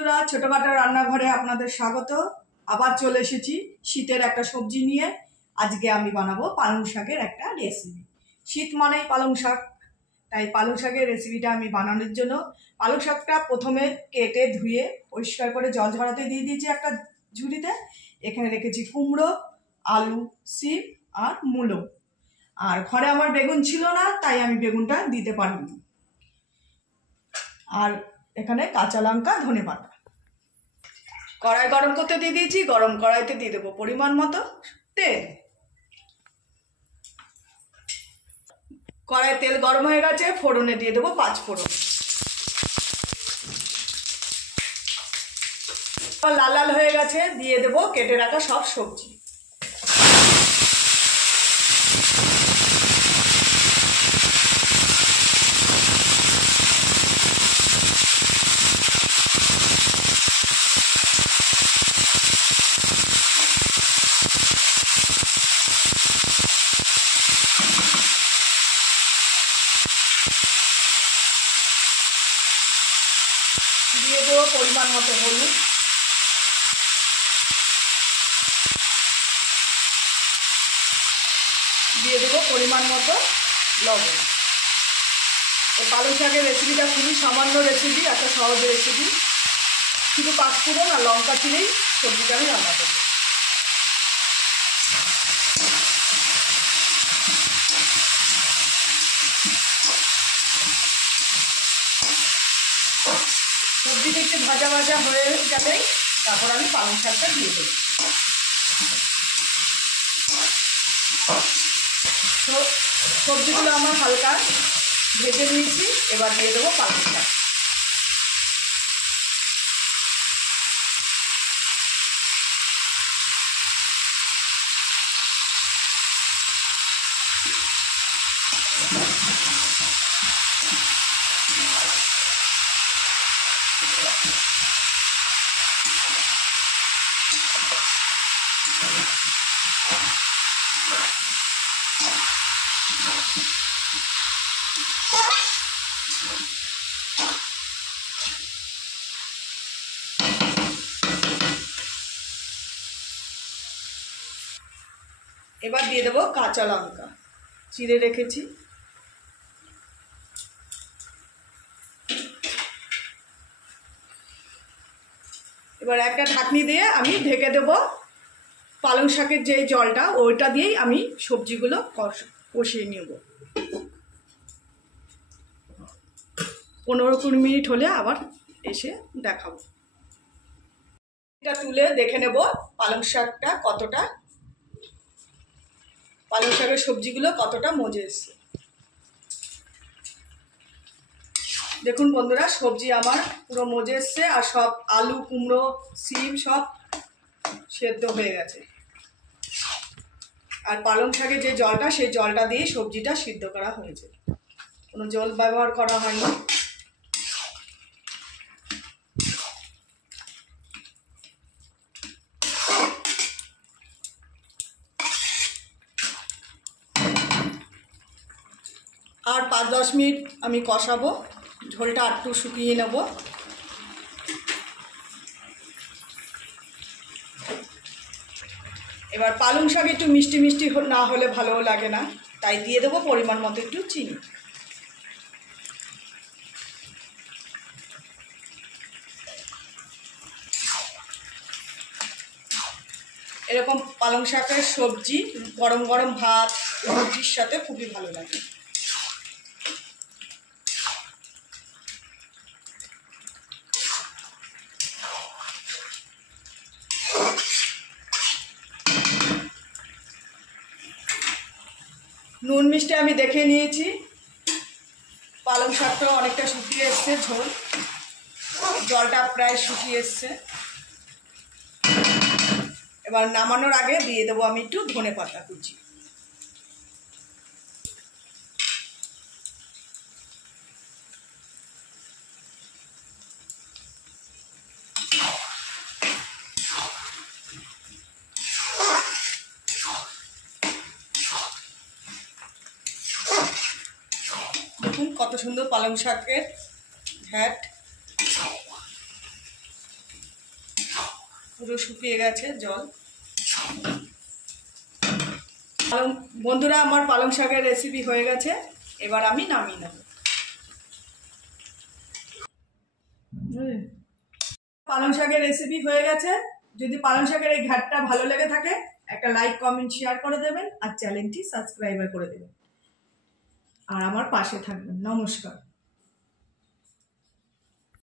বন্ধুরা, ছোটখাটো রান্নাঘরে আপনাদের স্বাগত। আবার চলে এসেছি শীতের একটা সবজি নিয়ে। আজকে আমি বানাবো পালং শাকের একটা রেসিপি। শীত মানেই পালং শাক, তাই পালং শাকের রেসিপিটা আমি বানানোর জন্য পালং শাকটা প্রথমে কেটে ধুয়ে পরিষ্কার করে জল ঝরাতে দিয়ে দিয়েছি একটা ঝুড়িতে। এখানে রেখেছি কুমড়ো, আলু, সিম আর মূলো। আর ঘরে আমার বেগুন ছিল না, তাই আমি বেগুনটা দিতে পারিনি। আর এখানে কাঁচা লঙ্কা, ধনেপাতা। কড়াই গরম করতে দিয়ে দিয়েছি। গরম কড়াইতে দিয়ে দেবো পরিমাণ মতো তেল। কড়াই তেল গরম হয়ে গেছে, ফোড়নে দিয়ে দেবো 5 ফোড়ন। লাল লাল হয়ে গেছে, দিয়ে দেবো কেটে রাখা সব সবজি। দিয়ে দেবো পরিমাণ মতো হলুদ, দিয়ে দেবো পরিমাণ মতো লবণ। এই পালং শাকের রেসিপিটা খুবই সামান্য রেসিপি, একটা সহজ রেসিপি। শুধু 5 ফোড়ন আর লঙ্কা চিনেই সবজিটা আমি রান্না করব। সবজিটা একটু ভাজা ভাজা হয়ে গেলেই তারপর আমি পালং শাকটা দিয়ে দেবো। সবজিগুলো আমার হালকা ভেজে নিয়েছি, এবার দিয়ে দেবো পালং শাক। এবার দিয়ে দেবো কাঁচা লঙ্কা চিড়ে রেখেছি। এবার একটা ঢাকনি দিয়ে আমি ঢেকে দেবো। পালং শাকের যে জলটা, ওইটা দিয়েই আমি সবজিগুলো কষিয়ে নেব। 15-20 মিনিট হলে আবার এসে দেখাবো। এটা তুলে দেখে নেব পালং শাকটা কতটা, পালং শাকের সবজিগুলো কতটা মজে এসছে। দেখুন বন্ধুরা, সবজি আমার পুরো মজে এসছে, আর সব আলু, কুমড়ো, সিম সব সেদ্ধ হয়ে গেছে। আর পালং শাকের যে জলটা, সেই জলটা দিয়ে সবজিটা সিদ্ধ করা হয়েছে, কোনো জল ব্যবহার করা হয়নি। আর 5-10 মিনিট আমি কষাবো, ঝোলটা একটু শুকিয়ে নেব। এবার পালং শাক একটু মিষ্টি মিষ্টি না হলে ভালো লাগে না, তাই দিয়ে দেবো পরিমাণ মতো একটু চিনি। এরকম পালং শাকের সবজি গরম গরম ভাত, রুটির সাথে খুবই ভালো লাগে। নুন মিষ্টি আমি দেখে নিয়েছি। পালং শাকটাও অনেকটা শুকিয়ে এসছে, জলটা প্রায় শুকিয়ে এসছে। এবার নামানোর আগে দিয়ে দেবো আমি একটু ধনেপাতা কুচি। দেখুন কত সুন্দর পালং শাকের ঘ্যাট। পুরো শুকিয়ে গেছে জল। বন্ধুরা, আমার পালং শাকের রেসিপি হয়ে গেছে, এবার আমি নামিয়ে নেব। পালং শাকের রেসিপি হয়ে গেছে। যদি পালং শাকের এই ঘাটটা ভালো লেগে থাকে একটা লাইক কমেন্ট শেয়ার করে দেবেন আর চ্যানেলটি সাবস্ক্রাইব করে দেবেন আর আমার পাশে থাকবেন। নমস্কার।